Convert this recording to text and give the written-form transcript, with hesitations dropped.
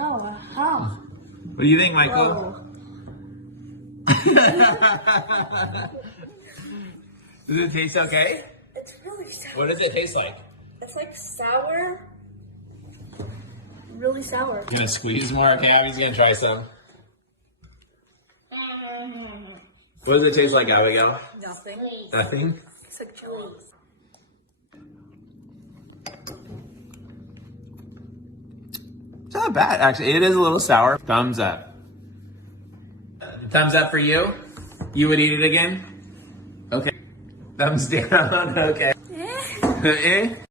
How? What do you think, Michael? Whoa. Does it taste okay? It's really sour. What does it taste like? It's like sour. Really sour. You gonna squeeze more? Okay, Abby's gonna try some. What does it taste like, Abigail? Nothing. Nothing? It's like chili. It's not bad, actually. It is a little sour. Thumbs up. Thumbs up for you? You would eat it again? Okay. Thumbs down. Okay. Eh?